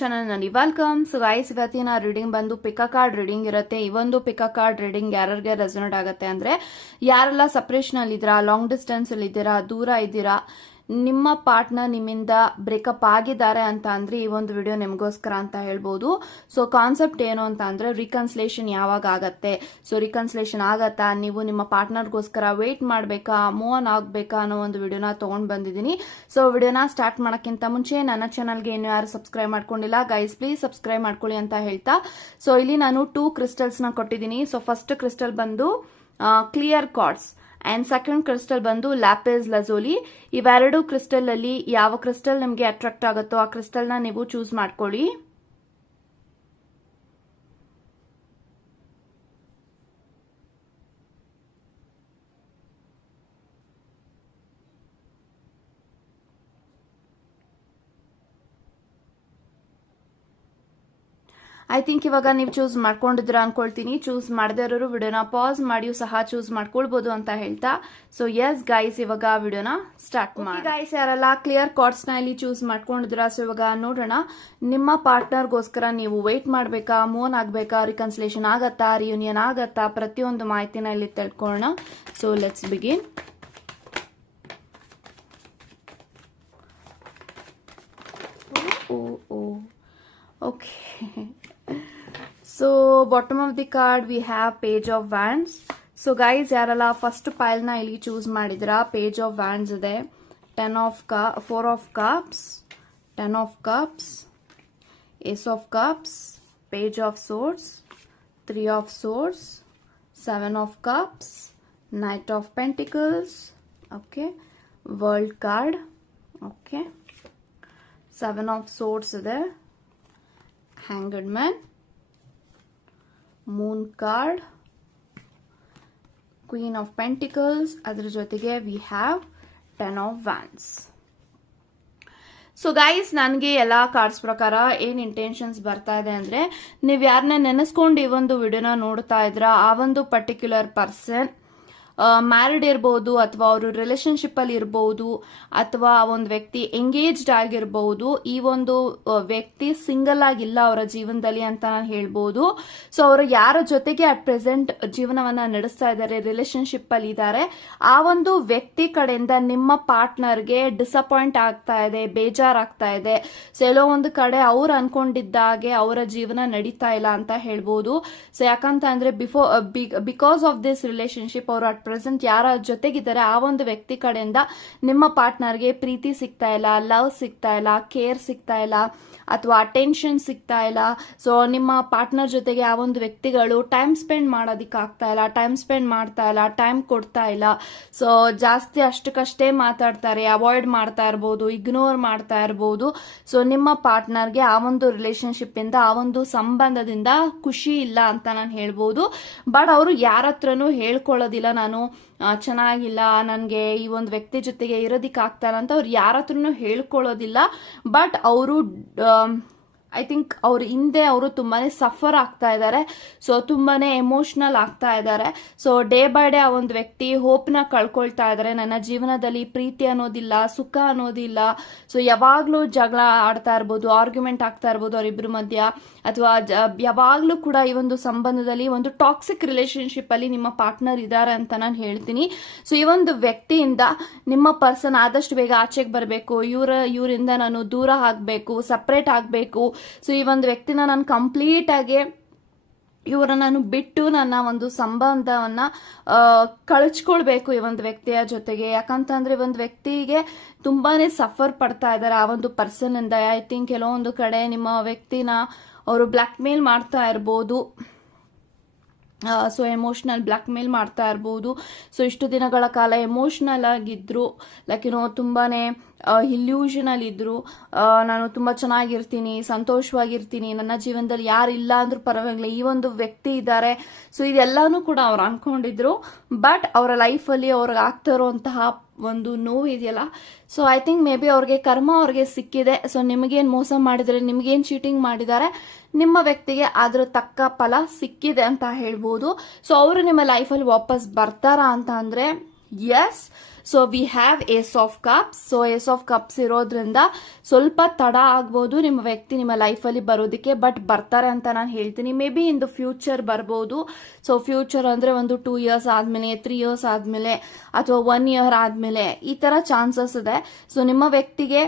ಚಾನಲ್ನಲ್ಲಿ welcome so guys ಇವತ್ತಿನ reading ಬಂದು ಪಿಕಾ ಕಾರ್ಡ್ ರೀಡಿಂಗ್ ಇರುತ್ತೆ. ಒಂದು ಪಿಕಾ ಕಾರ್ಡ್ ರೀಡಿಂಗ್ ಯಾರಿಗೆ ರೆಸನೇಟ್ ಆಗುತ್ತೆ ಅಂದ್ರೆ, ಯಾರೆಲ್ಲ ಸಪ್ರೇಷನ್ ಅಲ್ಲಿ ಇದ್ದೀರಾ ಲಾಂಗ್ ಡಿಸ್ಟೆನ್ಸ್ ಅಲ್ಲಿ ಇದ್ದೀರಾ ದೂರ ಇದ್ದೀರಾ ನಿಮ್ಮ ಪಾರ್ಟ್ನರ್ ನಿಮ್ಮಿಂದ ಬ್ರೇಕಪ್ ಆಗಿದ್ದಾರೆ ಅಂತ ಅಂದ್ರೆ ಈ ಒಂದು ವಿಡಿಯೋ ನಿಮಗೋಸ್ಕರ ಅಂತ ಹೇಳ್ಬೋದು. ಸೊ ಕಾನ್ಸೆಪ್ಟ್ ಏನು ಅಂತ ಅಂದ್ರೆ ರಿಕನ್ಸ್ಲೇಷನ್ ಯಾವಾಗ ಆಗತ್ತೆ? ಸೊ ರಿಕನ್ಸ್ಲೇಷನ್ ಆಗತ್ತಾ? ನೀವು ನಿಮ್ಮ ಪಾರ್ಟ್ನರ್ಗೋಸ್ಕರ ವೇಟ್ ಮಾಡಬೇಕಾ? ಮೂವ್ ಆನ್ ಆಗ್ಬೇಕಾ ಅನ್ನೋ ಒಂದು ವಿಡಿಯೋನ ತಗೊಂಡ್ ಬಂದಿದ್ದೀನಿ. ಸೊ ವಿಡಿಯೋನ ಸ್ಟಾರ್ಟ್ ಮಾಡೋಕ್ಕಿಂತ ಮುಂಚೆ ನನ್ನ ಚಾನಲ್ಗೆ ಇನ್ನು ಯಾರು ಸಬ್ಸ್ಕ್ರೈಬ್ ಮಾಡ್ಕೊಂಡಿಲ್ಲ ಗೈಸ್ ಪ್ಲೀಸ್ ಸಬ್ಸ್ಕ್ರೈಬ್ ಮಾಡ್ಕೊಳ್ಳಿ ಅಂತ ಹೇಳ್ತಾ. ಸೊ ಇಲ್ಲಿ ನಾನು ಟೂ ಕ್ರಿಸ್ಟಲ್ಸ್ನ ಕೊಟ್ಟಿದ್ದೀನಿ. ಸೊ ಫಸ್ಟ್ ಕ್ರಿಸ್ಟಲ್ ಬಂದು clear cards and second crystal ಬಂದು ಲ್ಯಾಪಿಸ್ ಲಜೋಲಿ ಇವೆರಡು ಕ್ರಿಸ್ಟಲ್ ಅಲ್ಲಿ ಯಾವ ಕ್ರಿಸ್ಟಲ್ ನಿಮಗೆ ಅಟ್ರಾಕ್ಟ್ ಆಗುತ್ತೋ ಆ ಕ್ರಿಸ್ಟಲ್ನ ನೀವು ಚೂಸ್ ಮಾಡ್ಕೊಳ್ಳಿ. ಐ ಥಿಂಕ್ ಇವಾಗ ನೀವು ಚೂಸ್ ಮಾಡ್ಕೊಂಡಿದ್ರ ಅನ್ಕೊಳ್ತೀನಿ. ಚೂಸ್ ಮಾಡದೇ ಇರೋರು ವಿಡಿಯೋನ ಪಾಸ್ ಮಾಡಿಯೂ ಸಹ ಚೂಸ್ ಮಾಡ್ಕೊಳ್ಬೋದು ಅಂತ ಹೇಳ್ತಾ. ಸೊ ಎಸ್ ಗೈಸ್ ಇವಾಗ ವಿಡಿಯೋನ ಸ್ಟಾರ್ಟ್ ಮಾಡಿ ಗೈಸ್ ಯಾರಲ್ಲ ಕ್ಲಿಯರ್ ಕಾರ್ಡ್ಸ್ನ ಇಲ್ಲಿ ಚೂಸ್ ಮಾಡ್ಕೊಂಡಿದ್ರ ಸೊ ಇವಾಗ ನೋಡೋಣ. ನಿಮ್ಮ ಪಾರ್ಟ್ನರ್ಗೋಸ್ಕರ ನೀವು ವೇಟ್ ಮಾಡ್ಬೇಕಾ? ಮೂನ್ ಆಗ್ಬೇಕಾ? ರಿಕನ್ಸಿಲೇಷನ್ ಆಗತ್ತಾ? ರಿಯೂನಿಯನ್ ಆಗತ್ತಾ? ಪ್ರತಿಯೊಂದು ಮಾಹಿತಿನ ಇಲ್ಲಿ ತಿಳ್ಕೊಳ್ಳೋಣ. So let's begin oh oh. Okay. So, bottom of the card, we have page of wands. So guys ಯಾರೆಲ್ಲ ಫಸ್ಟ್ ಪೈಲ್ನ ಇಲ್ಲಿ ಚೂಸ್ ಮಾಡಿದ್ರ ಪೇಜ್ ಆಫ್ ವ್ಯಾಂಡ್ಸ್ ಇದೆ. ಟೆನ್ ಆಫ್ ಕಾ four of cups ten of cups ace of cups page of swords three of swords seven of cups knight of pentacles okay world card okay seven of swords ಇದೆ. Hanged man moon card queen of pentacles ಅದ್ರ ಜೊತೆಗೆ we have ten of wands so guys ನನಗೆ ಎಲ್ಲ cards ಪ್ರಕಾರ ಏನು intentions ಬರ್ತಾ ಇದೆ ಅಂದರೆ, ನೀವು ಯಾರನ್ನ ನೆನೆಸ್ಕೊಂಡು ಈ ಒಂದು ವಿಡಿಯೋನ ನೋಡ್ತಾ ಇದ್ರ, ಆ ಒಂದು ಪರ್ಟಿಕ್ಯುಲರ್ ಪರ್ಸನ್ ಮ್ಯಾರಿಡ್ ಇರ್ಬೋದು ಅಥವಾ ಅವರು ರಿಲೇಶನ್ಶಿಪ್ ಅಲ್ಲಿ ಇರ್ಬೋದು ಅಥವಾ ಒಂದು ವ್ಯಕ್ತಿ ಎಂಗೇಜ್ಡ್ ಆಗಿರ್ಬೋದು, ಈ ಒಂದು ವ್ಯಕ್ತಿ ಸಿಂಗಲ್ ಆಗಿಲ್ಲ ಅವರ ಜೀವನದಲ್ಲಿ ಅಂತ ನಾನು ಹೇಳ್ಬೋದು. ಸೊ ಅವರು ಯಾರ ಜೊತೆಗೆ ಅಟ್ ಪ್ರೆಸೆಂಟ್ ಜೀವನವನ್ನ ನಡೆಸ್ತಾ ಇದ್ದಾರೆ ರಿಲೇಶನ್ಶಿಪ್ ಅಲ್ಲಿ ಇದ್ದಾರೆ, ಆ ಒಂದು ವ್ಯಕ್ತಿ ಕಡೆಯಿಂದ ನಿಮ್ಮ ಪಾರ್ಟ್ನರ್ಗೆ ಡಿಸಪಾಯಿಂಟ್ ಆಗ್ತಾ ಇದೆ ಬೇಜಾರಾಗ್ತಾ ಇದೆ. ಸೊ ಎಲ್ಲೋ ಒಂದು ಕಡೆ ಅವ್ರು ಅನ್ಕೊಂಡಿದ್ದಾಗೆ ಅವರ ಜೀವನ ನಡೀತಾ ಇಲ್ಲ ಅಂತ ಹೇಳ್ಬೋದು. ಸೊ ಯಾಕಂತ ಅಂದ್ರೆ before because of this relationship ಅವರು ಅಟ್ ಪ್ರೆಸೆಂಟ್ ಯಾರ ಜೊತೆಗಿದ್ದಾರೆ, ಆ ಒಂದು ವ್ಯಕ್ತಿ ಕಡೆಯಿಂದ ನಿಮ್ಮ ಪಾರ್ಟ್ನರ್ಗೆ ಪ್ರೀತಿ ಸಿಗ್ತಾ ಇಲ್ಲ, ಲವ್ ಸಿಗ್ತಾ ಇಲ್ಲ, ಕೇರ್ ಸಿಗ್ತಾ ಇಲ್ಲ, ಅಥವಾ ಅಟೆನ್ಷನ್ ಸಿಗ್ತಾ ಇಲ್ಲ. ಸೊ ನಿಮ್ಮ ಪಾರ್ಟ್ನರ್ ಜೊತೆಗೆ ಆ ಒಂದು ವ್ಯಕ್ತಿಗಳು ಟೈಮ್ ಸ್ಪೆಂಡ್ ಮಾಡೋದಿಕ್ಕೆ ಆಗ್ತಾ ಇಲ್ಲ ಟೈಮ್ ಸ್ಪೆಂಡ್ ಮಾಡ್ತಾ ಇಲ್ಲ ಟೈಮ್ ಕೊಡ್ತಾ ಇಲ್ಲ. ಸೊ ಜಾಸ್ತಿ ಅಷ್ಟಕ್ಕಷ್ಟೇ ಮಾತಾಡ್ತಾರೆ ಅವಾಯ್ಡ್ ಮಾಡ್ತಾ ಇರ್ಬೋದು ಇಗ್ನೋರ್ ಮಾಡ್ತಾ ಇರ್ಬೋದು. ಸೊ ನಿಮ್ಮ ಪಾರ್ಟ್ನರ್ಗೆ ಆ ಒಂದು ರಿಲೇಶನ್ಶಿಪ್ ಇಂದ, ಆ ಒಂದು ಸಂಬಂಧದಿಂದ ಖುಷಿ ಇಲ್ಲ ಅಂತ ನಾನು ಹೇಳ್ಬೋದು. ಬಟ್ ಅವರು ಯಾರ ಹತ್ರನೂ ಹೇಳ್ಕೊಳ್ಳೋದಿಲ್ಲ, ನಾನು ಚೆನ್ನಾಗಿಲ್ಲ ನನಗೆ ಈ ಒಂದು ವ್ಯಕ್ತಿ ಜೊತೆಗೆ ಇರೋದಕ್ಕೆ ಆಗ್ತಾರಂತ ಅವ್ರು ಯಾರ ಹತ್ರನೂ ಹೇಳ್ಕೊಳ್ಳೋದಿಲ್ಲ. ಬಟ್ ಅವರು ಐ ಥಿಂಕ್ ಅವ್ರ ಹಿಂದೆ ಅವರು ತುಂಬಾನೇ ಸಫರ್ ಆಗ್ತಾ ಇದ್ದಾರೆ ಸೊ ತುಂಬಾನೇ ಎಮೋಷನಲ್ ಆಗ್ತಾ ಇದ್ದಾರೆ ಸೊ ಡೇ ಬೈ ಡೇ ಆ ಒಂದು ವ್ಯಕ್ತಿ ಹೋಪ್ನ ಕಳ್ಕೊಳ್ತಾ ಇದ್ದಾರೆ ನನ್ನ ಜೀವನದಲ್ಲಿ ಪ್ರೀತಿ ಅನ್ನೋದಿಲ್ಲ, ಸುಖ ಅನ್ನೋದಿಲ್ಲ. ಸೊ ಯಾವಾಗ್ಲೂ ಜಗಳ ಆಡ್ತಾ ಇರ್ಬೋದು ಆರ್ಗ್ಯುಮೆಂಟ್ ಆಗ್ತಾ ಇರ್ಬೋದು ಅವರಿಬ್ಬರ ಮಧ್ಯ. ಅಥವಾ ಯಾವಾಗ್ಲೂ ಕೂಡ ಈ ಒಂದು ಸಂಬಂಧದಲ್ಲಿ ಒಂದು ಟಾಕ್ಸಿಕ್ ರಿಲೇಶನ್ಶಿಪ್ ಅಲ್ಲಿ ನಿಮ್ಮ ಪಾರ್ಟ್ನರ್ ಇದ್ದಾರೆ ಅಂತ ನಾನು ಹೇಳ್ತೀನಿ. ಸೊ ಈ ಒಂದು ವ್ಯಕ್ತಿಯಿಂದ ನಿಮ್ಮ ಪರ್ಸನ್ ಆದಷ್ಟು ಬೇಗ ಆಚೆಗೆ ಬರಬೇಕು. ಇವರ, ಇವರಿಂದ ನಾನು ದೂರ ಆಗಬೇಕು ಸಪ್ರೇಟ್ ಆಗಬೇಕು. ಸೊ ಈ ಒಂದು ವ್ಯಕ್ತಿನ ನಾನು ಕಂಪ್ಲೀಟ್ ಆಗಿ ಇವರ ನಾನು ಬಿಟ್ಟು ನನ್ನ ಒಂದು ಸಂಬಂಧವನ್ನ ಕಳಚ್ಕೊಳ್ಬೇಕು ಈ ಒಂದು ವ್ಯಕ್ತಿಯ ಜೊತೆಗೆ. ಯಾಕಂತಂದ್ರೆ ಒಂದು ವ್ಯಕ್ತಿಗೆ ತುಂಬಾನೇ ಸಫರ್ ಪಡ್ತಾ ಇದ್ದಾರೆ ಆ ಒಂದು ಪರ್ಸನ್ ಇಂದ. ಐ ಥಿಂಕ್ ಕೆಲವೊಂದು ಕಡೆ ನಿಮ್ಮ ವ್ಯಕ್ತಿನ ಅವರು ಬ್ಲ್ಯಾಕ್ ಮೇಲ್ ಮಾಡ್ತಾ ಇರ್ಬೋದು. ಸೊ ಎಮೋಷ್ನಲ್ ಬ್ಲ್ಯಾಕ್ ಮೇಲ್ ಮಾಡ್ತಾ ಇರ್ಬೋದು. ಸೊ ಇಷ್ಟು ದಿನಗಳ ಕಾಲ ಎಮೋಷ್ನಲ್ ಆಗಿದ್ರು. ಲೈಕ್ ಏನೋ ತುಂಬಾನೇ ಇಲ್ಯೂಷನಲ್ಲಿ ಇದ್ರು. ನಾನು ತುಂಬಾ ಚೆನ್ನಾಗಿರ್ತೀನಿ, ಸಂತೋಷವಾಗಿರ್ತೀನಿ, ನನ್ನ ಜೀವನದಲ್ಲಿ ಯಾರು ಇಲ್ಲ ಅಂದ್ರೂ ಪರವಾಗಿಲ್ಲ, ಈ ಒಂದು ವ್ಯಕ್ತಿ ಇದ್ದಾರೆ. ಸೊ ಇದೆಲ್ಲಾನು ಕೂಡ ಅವ್ರು ಅನ್ಕೊಂಡಿದ್ರು. ಬಟ್ ಅವರ ಲೈಫಲ್ಲಿ ಅವ್ರಿಗೆ ಆಗ್ತಾ ಇರುವಂತಹ ಒಂದು ನೋವು ಇದೆಯಲ್ಲ so I think maybe ಅವ್ರಿಗೆ ಕರ್ಮ ಅವ್ರಿಗೆ ಸಿಕ್ಕಿದೆ. ಸೊ ನಿಮಗೇನು ಮೋಸ ಮಾಡಿದರೆ, ನಿಮಗೇನು ಚೀಟಿಂಗ್ ಮಾಡಿದ್ದಾರೆ, ನಿಮ್ಮ ವ್ಯಕ್ತಿಗೆ ಅದ್ರ ತಕ್ಕ ಫಲ ಸಿಕ್ಕಿದೆ ಅಂತ ಹೇಳ್ಬೋದು. ಸೊ ಅವರು ನಿಮ್ಮ ಲೈಫಲ್ಲಿ ವಾಪಸ್ ಬರ್ತಾರಾ ಅಂತ ಅಂದರೆ yes so we have ace of cups so ace of cups ಇರೋದ್ರಿಂದ ಸ್ವಲ್ಪ ತಡ ಆಗ್ಬೋದು ನಿಮ್ಮ ವ್ಯಕ್ತಿ ನಿಮ್ಮ ಲೈಫಲ್ಲಿ ಬರೋದಕ್ಕೆ ಬಟ್ ಬರ್ತಾರೆ ಅಂತ ನಾನು ಹೇಳ್ತೀನಿ. Maybe in the future ಬರ್ಬೋದು. ಸೊ ಫ್ಯೂಚರ್ ಅಂದರೆ ಒಂದು ಟೂ ಇಯರ್ಸ್ ಆದಮೇಲೆ ತ್ರೀ ಇಯರ್ಸ್ ಆದಮೇಲೆ, ಅಥವಾ ಒನ್ ಇಯರ್ ಆದಮೇಲೆ ಈ ಥರ ಚಾನ್ಸಸ್ ಇದೆ. ಸೊ ನಿಮ್ಮ ವ್ಯಕ್ತಿಗೆ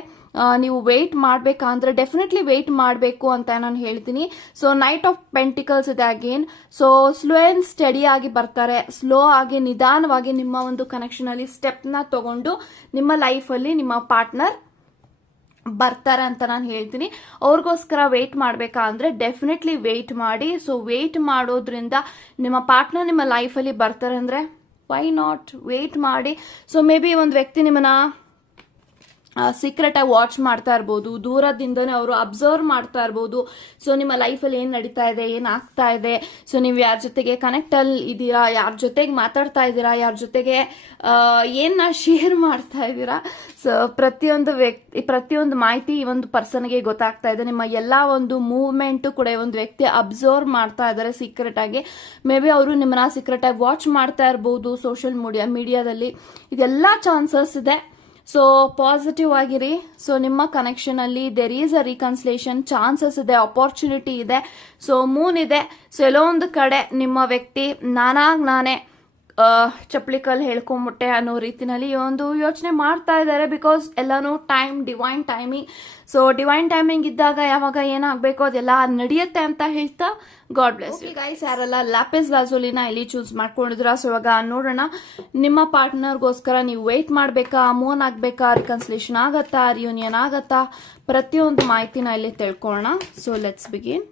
ನೀವು ವೆಯ್ಟ್ ಮಾಡಬೇಕಂದ್ರೆ ಡೆಫಿನೆಟ್ಲಿ ವೆಯ್ಟ್ ಮಾಡಬೇಕು ಅಂತ ನಾನು ಹೇಳ್ತೀನಿ. ಸೊ ನೈಟ್ ಆಫ್ ಪೆಂಟಿಕಲ್ಸ್ ಇದೆ again so slow and steady ಆಗಿ ಬರ್ತಾರೆ. ಸ್ಲೋ ಆಗಿ, ನಿಧಾನವಾಗಿ ನಿಮ್ಮ ಒಂದು ಕನೆಕ್ಷನ್ ಅಲ್ಲಿ ಸ್ಟೆಪ್ನ ತಗೊಂಡು ನಿಮ್ಮ ಲೈಫಲ್ಲಿ ನಿಮ್ಮ ಪಾರ್ಟ್ನರ್ ಬರ್ತಾರೆ ಅಂತ ನಾನು ಹೇಳ್ತೀನಿ. ಅವ್ರಿಗೋಸ್ಕರ ವೆಯ್ಟ್ ಮಾಡಬೇಕಾ ಅಂದ್ರೆ ಡೆಫಿನೆಟ್ಲಿ ವೆಯ್ಟ್ ಮಾಡಿ. ಸೊ ವೆಯ್ಟ್ ಮಾಡೋದ್ರಿಂದ ನಿಮ್ಮ ಪಾರ್ಟ್ನರ್ ನಿಮ್ಮ ಲೈಫಲ್ಲಿ ಬರ್ತಾರೆ ಅಂದ್ರೆ ವೈ ನಾಟ್ ವೆಯ್ಟ್ ಮಾಡಿ. ಸೊ ಮೇ ಬಿ ಒಂದು ವ್ಯಕ್ತಿ ನಿಮ್ಮನ್ನ ಸೀಕ್ರೆಟ್ ಆಗಿ ವಾಚ್ ಮಾಡ್ತಾ ಇರ್ಬೋದು. ದೂರದಿಂದನೇ ಅವರು ಅಬ್ಸರ್ವ್ ಮಾಡ್ತಾ ಇರ್ಬೋದು. ಸೊ ನಿಮ್ಮ ಲೈಫಲ್ಲಿ ಏನು ನಡೀತಾ ಇದೆ, ಏನು ಆಗ್ತಾ ಇದೆ? ಸೊ ನೀವು ಯಾರ ಜೊತೆಗೆ ಕನೆಕ್ಟ್ ಅಲ್ಲಿ ಇದ್ದೀರಾ? ಯಾರ ಜೊತೆಗೆ ಮಾತಾಡ್ತಾ ಇದ್ದೀರಾ? ಯಾರ ಜೊತೆಗೆ ಏನ ಶೇರ್ ಮಾಡ್ತಾ ಇದ್ದೀರಾ? ಸೊ ಪ್ರತಿಯೊಂದು ವ್ಯಕ್ತಿ, ಪ್ರತಿಯೊಂದು ಮಾಹಿತಿ ಈ ಒಂದು ಪರ್ಸನ್ಗೆ ಗೊತ್ತಾಗ್ತಾ ಇದೆ. ನಿಮ್ಮ ಎಲ್ಲ ಒಂದು ಮೂವ್ಮೆಂಟು ಕೂಡ ಒಂದು ವ್ಯಕ್ತಿ ಅಬ್ಸರ್ವ್ ಮಾಡ್ತಾ ಇದ್ದಾರೆ ಸೀಕ್ರೆಟ್ ಆಗಿ. ಮೇ ಬಿ ಅವರು ನಿಮ್ಮನ್ನ ಸೀಕ್ರೆಟ್ ಆಗಿ ವಾಚ್ ಮಾಡ್ತಾ ಇರ್ಬೋದು ಸೋಷಿಯಲ್ ಮೀಡಿಯಾ ಮೀಡಿಯಾದಲ್ಲಿ ಇದೆಲ್ಲ ಚಾನ್ಸಸ್ ಇದೆ. ಸೊ ಪಾಸಿಟಿವ್ ಆಗಿರಿ. ಸೊ ನಿಮ್ಮ ಕನೆಕ್ಷನ್ ಅಲ್ಲಿ there is a reconciliation chances ಇದೆ ಅಪಾರ್ಚುನಿಟಿ ಇದೆ. ಸೊ ಮೂನ್ ಇದೆ. ಸೊ ಎಲ್ಲೋ ಒಂದು ಕಡೆ ನಿಮ್ಮ ವ್ಯಕ್ತಿ ನಾನಾಗ್ ನಾನೇ ಆ, ಚಪ್ಲಿ ಕಲ್ ಹೇಳ್ಕೊಂಬಿಟ್ಟೆ ಅನ್ನೋ ರೀತಿನಲ್ಲಿ ಈ ಒಂದು ಯೋಚನೆ ಮಾಡ್ತಾ ಇದ್ದಾರೆ ಬಿಕಾಸ್ ಎಲ್ಲಾನು time divine timing so divine timing ಇದ್ದಾಗ ಯಾವಾಗ ಏನಾಗಬೇಕು ಅದೆಲ್ಲ ನಡೆಯುತ್ತೆ ಅಂತ ಹೇಳ್ತಾ ಗಾಡ್ ಬ್ಲೆಸ್ ಗೈಸ್ ಯಾರೆಲ್ಲ ಲ್ಯಾಪಿಸ್ ಗಾಜೋಲಿನ ಇಲ್ಲಿ ಚೂಸ್ ಮಾಡ್ಕೊಂಡಿದ್ರ? ಸೊ ಇವಾಗ ನೋಡೋಣ. ನಿಮ್ಮ ಪಾರ್ಟ್ನರ್ಗೋಸ್ಕರ ನೀವು ವೆಯ್ಟ್ ಮಾಡಬೇಕಾ? ಮೋನ್ ಆಗಬೇಕಾ? ರಿಕನ್ಸಿಲೇಷನ್ ಆಗತ್ತಾ? ರಿಯೂನಿಯನ್ ಆಗತ್ತಾ? ಪ್ರತಿಯೊಂದು ಮಾಹಿತಿನ ಇಲ್ಲಿ ತಿಳ್ಕೊಳ್ಳೋಣ. So let's begin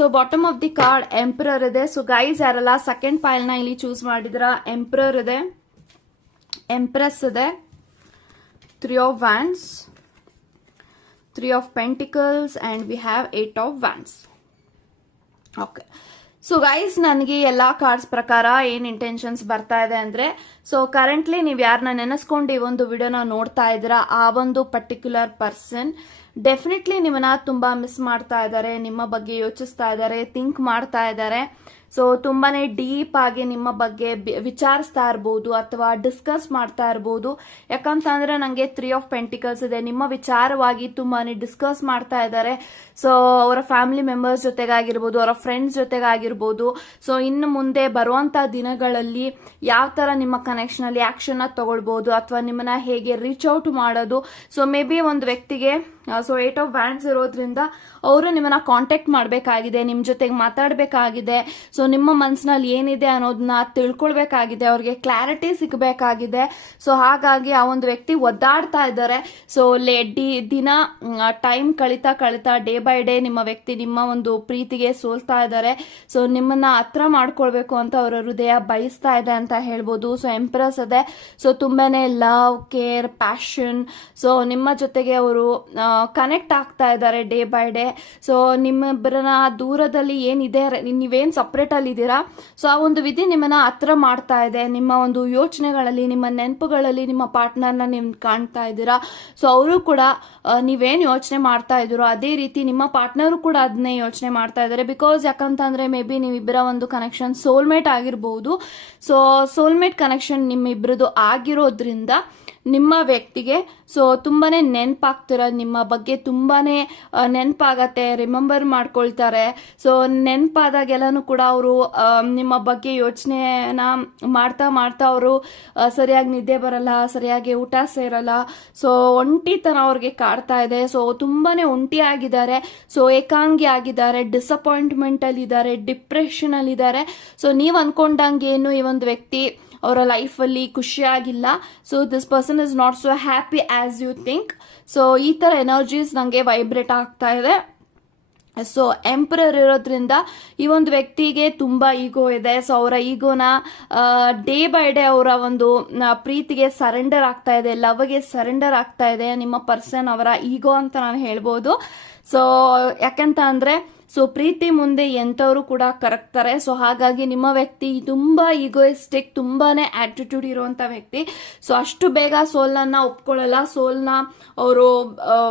so bottom of the card emperor ಇದೆ ಸೊ ಗೈಸ್ ಯಾರಲ್ಲ ಸೆಕೆಂಡ್ನ ಇಲ್ಲಿ ಚೂಸ್ ಮಾಡಿದ್ರ? ಎಂಪ್ರರ್ ಇದೆ ಎಂಪ್ರೆಸ್ ಇದೆ three of wands three of pentacles and we have eight of wands okay so guys ನನಗೆ ಎಲ್ಲ ಕಾರ್ಡ್ಸ್ ಪ್ರಕಾರ ಏನ್ ಇಂಟೆನ್ಷನ್ಸ್ ಬರ್ತಾ ಇದೆ ಅಂದ್ರೆ ಸೊ ಕರೆಂಟ್ಲಿ ನೀವು ಯಾರನ್ನ ನೆನೆಸ್ಕೊಂಡು ಈ ಒಂದು ವಿಡಿಯೋನ ನೋಡ್ತಾ ಇದ್ದೀರಾ, ಆ ಒಂದು ಪರ್ಟಿಕ್ಯುಲರ್ ಪರ್ಸನ್ ಡೆಫಿನೆಟ್ಲಿ ನಿಮ್ಮನ್ನ ತುಂಬಾ ಮಿಸ್ ಮಾಡ್ತಾ ಇದ್ದಾರೆ, ನಿಮ್ಮ ಬಗ್ಗೆ ಯೋಚಿಸ್ತಾ ಇದ್ದಾರೆ ಥಿಂಕ್ ಮಾಡ್ತಾ ಇದ್ದಾರೆ. ಸೊ ತುಂಬಾನೇ ಡೀಪ್ ಆಗಿ ನಿಮ್ಮ ಬಗ್ಗೆ ವಿಚಾರಿಸ್ತಾ ಇರ್ಬೋದು ಅಥವಾ ಡಿಸ್ಕಸ್ ಮಾಡ್ತಾ ಇರ್ಬೋದು. ಯಾಕಂತಂದ್ರೆ ನನಗೆ ತ್ರೀ ಆಫ್ ಪೆಂಟಿಕಲ್ಸ್ ಇದೆ. ನಿಮ್ಮ ವಿಚಾರವಾಗಿ ತುಂಬಾನೇ ಡಿಸ್ಕಸ್ ಮಾಡ್ತಾ ಇದ್ದಾರೆ. ಸೊ ಅವರ ಫ್ಯಾಮಿಲಿ ಮೆಂಬರ್ಸ್ ಜೊತೆಗಾಗಿರ್ಬೋದು, ಅವರ ಫ್ರೆಂಡ್ಸ್ ಜೊತೆಗಾಗಿರ್ಬೋದು. ಸೊ ಇನ್ನು ಮುಂದೆ ಬರುವಂತ ದಿನಗಳಲ್ಲಿ ಯಾವ ತರ ನಿಮ್ಮ ಕನೆಕ್ಷನ್ ಅಲ್ಲಿ ಆಕ್ಷನ್ ತಗೊಳ್ಬಹುದು ಅಥವಾ ನಿಮ್ಮನ್ನ ಹೇಗೆ ರೀಚ್ ಔಟ್ ಮಾಡೋದು. ಸೊ ಮೇ ಬಿ ಒಂದು ವ್ಯಕ್ತಿಗೆ ಸೊ ಏಟ್ ಆಫ್ ವ್ಯಾಂಡ್ಸ್ ಇರೋದ್ರಿಂದ ಅವರು ನಿಮ್ಮನ್ನ ಕಾಂಟ್ಯಾಕ್ಟ್ ಮಾಡಬೇಕಾಗಿದೆ ನಿಮ್ಮ ಜೊತೆಗೆ ಮಾತಾಡಬೇಕಾಗಿದೆ. ಸೊ ನಿಮ್ಮ ಮನಸ್ಸಿನಲ್ಲಿ ಏನಿದೆ ಅನ್ನೋದನ್ನ ತಿಳ್ಕೊಳ್ಬೇಕಾಗಿದೆ, ಅವ್ರಿಗೆ ಕ್ಲಾರಿಟಿ ಸಿಗಬೇಕಾಗಿದೆ. ಸೊ ಹಾಗಾಗಿ ಆ ಒಂದು ವ್ಯಕ್ತಿ ಒದ್ದಾಡ್ತಾ ಇದ್ದಾರೆ. ಸೊ ಲೇ ಡಿ, ದಿನ ಟೈಮ್ ಕಳೀತಾ ಕಳೀತಾ ಡೇ ಬೈ ಡೇ ನಿಮ್ಮ ವ್ಯಕ್ತಿ ನಿಮ್ಮ ಒಂದು ಪ್ರೀತಿಗೆ ಸೋಲ್ತಾ ಇದ್ದಾರೆ. ಸೊ ನಿಮ್ಮನ್ನ ಹತ್ರ ಮಾಡ್ಕೊಳ್ಬೇಕು ಅಂತ ಅವರ ಹೃದಯ ಬಯಸ್ತಾ ಇದೆ ಅಂತ ಹೇಳ್ಬೋದು. ಸೊ ಎಂಪ್ರೆಸ್ ಇದೆ. ಸೊ ತುಂಬಾನೇ ಲವ್ ಕೇರ್ ಪ್ಯಾಷನ್ ಸೊ ನಿಮ್ಮ ಜೊತೆಗೆ ಅವರು ಕನೆಕ್ಟ್ ಆಗ್ತಾ ಇದ್ದಾರೆ ಡೇ ಬೈ ಡೇ. ಸೊ ನಿಮ್ಮಿಬ್ಬರನ್ನ ದೂರದಲ್ಲಿ ಏನಿದೆ, ನೀವೇನು ಸಪ್ರೇಟ್ ಅಲ್ಲಿ ಇದ್ದೀರಾ? ಸೊ ಆ ಒಂದು ವಿಧಿ ನಿಮ್ಮನ್ನ ಹತ್ರ ಮಾಡ್ತಾ ಇದೆ. ನಿಮ್ಮ ಒಂದು ಯೋಚನೆಗಳಲ್ಲಿ, ನಿಮ್ಮ ನೆನಪುಗಳಲ್ಲಿ, ನಿಮ್ಮ ಪಾರ್ಟ್ನರ್ನ ನೀವು ಕಾಣ್ತಾ ಇದ್ದೀರಾ? ಸೊ ಅವರು ಕೂಡ ನೀವೇನು ನೀವೇನ್ ಯೋಚನೆ ಮಾಡ್ತಾ ಇದ್ದೀರೋ, ಅದೇ ರೀತಿ ನಿಮ್ಮ ಪಾರ್ಟ್ನರು ಕೂಡ ಅದನ್ನೇ ಯೋಚನೆ ಮಾಡ್ತಾ ಇದ್ದಾರೆ. ಬಿಕಾಸ್ ಯಾಕಂತಂದ್ರೆ ಮೇ ಬಿ ನೀವಿಬ್ಬರ ಒಂದು ಕನೆಕ್ಷನ್ ಸೋಲ್ಮೇಟ್ ಆಗಿರ್ಬೋದು. ಸೊ ಸೋಲ್ಮೇಟ್ ಕನೆಕ್ಷನ್ ನಿಮ್ಮಿಬ್ಬರದು ಆಗಿರೋದ್ರಿಂದ ನಿಮ್ಮ ವ್ಯಕ್ತಿಗೆ. ಸೊ ತುಂಬಾನೇ ನೆನಪಾಗ್ತಿರ ನಿಮ್ಮ ಬಗ್ಗೆ ತುಂಬಾನೇ ನೆನಪಾಗತ್ತೆ ರಿಮೆಂಬರ್ ಮಾಡ್ಕೊಳ್ತಾರೆ. ಸೊ ನೆನಪಾದಾಗೆಲ್ಲನೂ ಕೂಡ ಅವರು ನಿಮ್ಮ ಬಗ್ಗೆ ಯೋಚನೆನ ಮಾಡ್ತಾ ಮಾಡ್ತಾ ಅವರು ಸರಿಯಾಗಿ ನಿದ್ದೆ ಬರಲ್ಲ, ಸರಿಯಾಗಿ ಊಟ ಸೇರಲ್ಲ ಸೊ ಒಂಟಿತನ ಅವ್ರಿಗೆ ಕಾಡ್ತಾ ಇದೆ. ಸೊ ತುಂಬಾನೇ ಒಂಟಿ ಆಗಿದ್ದಾರೆ. ಸೊ ಏಕಾಂಗಿ ಆಗಿದ್ದಾರೆ ಡಿಸಪಾಯಿಂಟ್ಮೆಂಟ್ ಅಲ್ಲಿ ಇದ್ದಾರೆ ಡಿಪ್ರೆಷನ್ ಅಲ್ಲಿ ಇದ್ದಾರೆ ಸೊ ಅನ್ಕೊಂಡಂಗೆ ಏನು ಈ ಒಂದು ವ್ಯಕ್ತಿ ಅವರ ಲೈಫಲ್ಲಿ ಖುಷಿಯಾಗಿಲ್ಲ so this person is not so happy as you think so ಈ ಥರ ಎನರ್ಜೀಸ್ ನನಗೆ ವೈಬ್ರೇಟ್ ಆಗ್ತಾ ಇದೆ. ಸೊ ಎಂಪ್ರರ್ ಇರೋದ್ರಿಂದ ಈ ಒಂದು ವ್ಯಕ್ತಿಗೆ ತುಂಬಾ ಈಗೋ ಇದೆ. ಸೊ ಅವರ ಈಗೋನ ಡೇ ಬೈ ಡೇ ಅವರ ಒಂದು ಪ್ರೀತಿಗೆ ಸರೆಂಡರ್ ಆಗ್ತಾ ಇದೆ ಲವ್ಗೆ ಸರೆಂಡರ್ ಆಗ್ತಾ ಇದೆ, ನಿಮ್ಮ ಪರ್ಸನ್ ಅವರ ಈಗೋ ಅಂತ ನಾನು ಹೇಳ್ಬೋದು. ಸೊ ಯಾಕೆಂತ ಅಂದ್ರೆ ಸೊ ಪ್ರೀತಿ ಮುಂದೆ ಎಂಥವರು ಕೂಡ ಕರಗ್ತಾರೆ. ಸೊ ಹಾಗಾಗಿ ನಿಮ್ಮ ವ್ಯಕ್ತಿ ತುಂಬಾ ಈಗೋಯಿಸ್ಟಿಕ್ ತುಂಬಾನೇ ಆಟಿಟ್ಯೂಡ್ ಇರುವಂತ ವ್ಯಕ್ತಿ. ಸೊ ಅಷ್ಟು ಬೇಗ ಸೋಲ್ನನ್ನ ಒಪ್ಕೊಳ್ಳಲ್ಲ. ಸೋಲ್ನ ಅವರು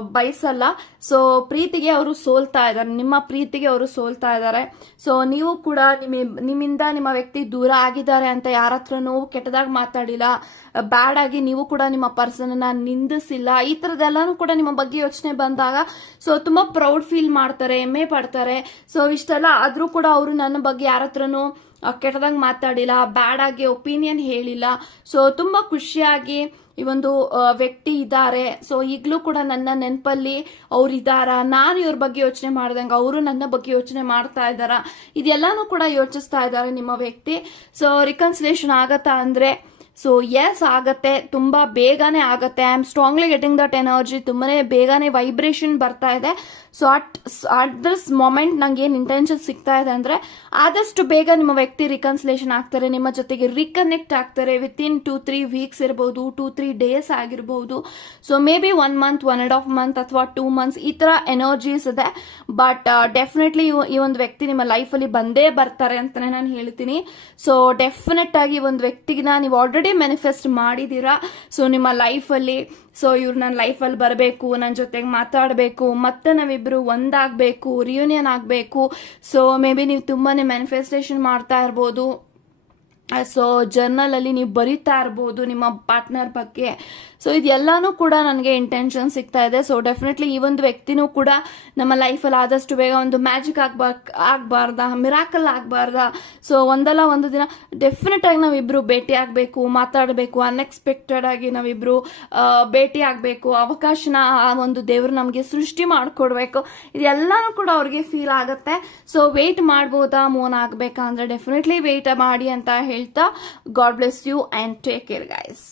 ಬಯಸಲ್ಲ. ಸೊ ಪ್ರೀತಿಗೆ ಅವರು ಸೋಲ್ತಾ ಇದ್ದಾರೆ. ನಿಮ್ಮ ಪ್ರೀತಿಗೆ ಅವರು ಸೋಲ್ತಾ ಇದ್ದಾರೆ. ಸೊ ನೀವು ಕೂಡ ನಿಮ್ಮ ನಿಮ್ಮಿಂದ ನಿಮ್ಮ ವ್ಯಕ್ತಿ ದೂರ ಆಗಿದ್ದಾರೆ ಅಂತ ಯಾರ ಹತ್ರನೂ ಕೆಟ್ಟದಾಗಿ ಮಾತಾಡಿಲ್ಲ. ಬ್ಯಾಡ್ ಆಗಿ ನೀವು ಕೂಡ ನಿಮ್ಮ ಪರ್ಸನ್ನ ನಿಂದಿಸಿಲ್ಲ. ಈ ತರದೆಲ್ಲಾನು ಕೂಡ ನಿಮ್ಮ ಬಗ್ಗೆ ಯೋಚನೆ ಬಂದಾಗ ಸೊ ತುಂಬಾ ಪ್ರೌಡ್ ಫೀಲ್ ಮಾಡ್ತಾರೆ, ಹೆಮ್ಮೆ ಪಡ್ತಾರೆ. ಸೊ ಇಷ್ಟೆಲ್ಲ ಆದ್ರೂ ಕೂಡ ಅವರು ನನ್ನ ಬಗ್ಗೆ ಯಾರ ಹತ್ರನೂ ಕೆಟ್ಟದಾಗ ಮಾತಾಡಿಲ್ಲ ಬ್ಯಾಡ್ ಆಗಿ ಒಪಿನಿಯನ್ ಹೇಳಿಲ್ಲ. ಸೊ ತುಂಬಾ ಖುಷಿಯಾಗಿ ಈ ಒಂದು ವ್ಯಕ್ತಿ ಇದ್ದಾರೆ. ಸೊ ಈಗಲೂ ಕೂಡ ನನ್ನ ನೆನಪಲ್ಲಿ ಅವ್ರು ಇದ್ದಾರಾ? ನಾನು ಇವ್ರ ಬಗ್ಗೆ ಯೋಚನೆ ಮಾಡ್ದಂಗೆ ಅವರು ನನ್ನ ಬಗ್ಗೆ ಯೋಚನೆ ಮಾಡ್ತಾ ಇದ್ದಾರಾ? ಇದೆಲ್ಲಾನು ಕೂಡ ಯೋಚಿಸ್ತಾ ಇದ್ದಾರೆ ನಿಮ್ಮ ವ್ಯಕ್ತಿ. ಸೊ ರಿಕನ್ಸಿಲೇಷನ್ ಆಗತ್ತಾ ಅಂದ್ರೆ ಸೊ ಎಸ್ ಆಗತ್ತೆ, ತುಂಬಾ ಬೇಗನೆ ಆಗತ್ತೆ. I am strongly getting that energy ತುಂಬಾನೇ ಬೇಗನೆ ವೈಬ್ರೇಷನ್ ಬರ್ತಾ ಇದೆ. So at at this moment ನಂಗೆ ಏನು ಇಂಟೆನ್ಷನ್ ಸಿಗ್ತಾ ಇದೆ ಅಂದ್ರೆ, ಆದಷ್ಟು ಬೇಗ ನಿಮ್ಮ ವ್ಯಕ್ತಿ ರಿಕನ್ಸಿಲೇಷನ್ ಆಗ್ತಾರೆ. ನಿಮ್ಮ ಜೊತೆಗೆ ರಿಕನೆಕ್ಟ್ ಆಗ್ತಾರೆ. With in two three weeks ಇರಬಹುದು ಟೂ ತ್ರೀ ಡೇಸ್ ಆಗಿರಬಹುದು so maybe one month one and half month ಅಥವಾ ಟೂ ಮಂತ್ಸ್ ಈ ಥರ ಎನರ್ಜೀಸ್ ಇದೆ. ಬಟ್ ಡೆಫಿನೆಟ್ಲಿ ಈ ಒಂದು ವ್ಯಕ್ತಿ ನಿಮ್ಮ ಲೈಫಲ್ಲಿ ಬಂದೇ ಬರ್ತಾರೆ ಅಂತಲೇ ನಾನು ಹೇಳ್ತೀನಿ. ಸೊ ಡೆಫಿನೆಟ್ ಆಗಿ ಒಂದು ವ್ಯಕ್ತಿಗಿನ ನೀವು ಆಲ್ರೆಡಿ ಮ್ಯಾನಿಫೆಸ್ಟ್ ಮಾಡಿದೀರಾ ಸೊ ನಿಮ್ಮ ಲೈಫಲ್ಲಿ ಸೊ ಇವ್ರು ನನ್ನ ಲೈಫಲ್ಲಿ ಬರಬೇಕು ನನ್ನ ಜೊತೆಗೆ ಮಾತಾಡಬೇಕು, ಮತ್ತೆ ನಾವಿಬ್ರು ಒಂದಾಗಬೇಕು ರಿಯೂನಿಯನ್ ಆಗಬೇಕು. ಸೊ ಮೇ ಬಿ ನೀವು ತುಂಬಾನೇ ಮ್ಯಾನಿಫೆಸ್ಟೇಷನ್ ಮಾಡ್ತಾ ಇರ್ಬೋದು. ಸೊ ಜರ್ನಲ್ ಅಲ್ಲಿ ನೀವು ಬರಿತಾ ಇರ್ಬೋದು ನಿಮ್ಮ ಪಾರ್ಟ್ನರ್ ಬಗ್ಗೆ. ಸೊ ಇದೆಲ್ಲಾನು ಕೂಡ ನನಗೆ ಇಂಟೆನ್ಷನ್ ಸಿಗ್ತಾ ಇದೆ. ಸೊ ಡೆಫಿನೆಟ್ಲಿ ಈ ಒಂದು ವ್ಯಕ್ತಿನೂ ಕೂಡ ನಮ್ಮ ಲೈಫಲ್ಲಿ ಆದಷ್ಟು ಬೇಗ ಒಂದು ಮ್ಯಾಜಿಕ್ ಆಗ್ಬಾರ್ ಆಗ್ಬಾರ್ದ ಮಿರಾಕಲ್ ಆಗ್ಬಾರ್ದ. ಸೊ ಒಂದಲ್ಲ ಒಂದು ದಿನ ಡೆಫಿನೆಟ್ ಆಗಿ ನಾವಿಬ್ರು ಭೇಟಿ ಆಗಬೇಕು, ಮಾತಾಡಬೇಕು ಅನ್ಎಕ್ಸ್ಪೆಕ್ಟೆಡ್ ಆಗಿ ನಾವಿಬ್ರು ಭೇಟಿ ಆಗಬೇಕು, ಅವಕಾಶನ ಆ ಒಂದು ದೇವರು ನಮಗೆ ಸೃಷ್ಟಿ ಮಾಡಿಕೊಡ್ಬೇಕು. ಇದೆಲ್ಲಾನು ಕೂಡ ಅವ್ರಿಗೆ ಫೀಲ್ ಆಗುತ್ತೆ. ಸೊ ವೇಟ್ ಮಾಡ್ಬೋದಾ ಮೋನ್ ಆಗಬೇಕಾ ಅಂದರೆ ಡೆಫಿನೆಟ್ಲಿ ವೇಟ್ ಮಾಡಿ ಅಂತ ಹೇಳ್ತಾ God bless you and take care guys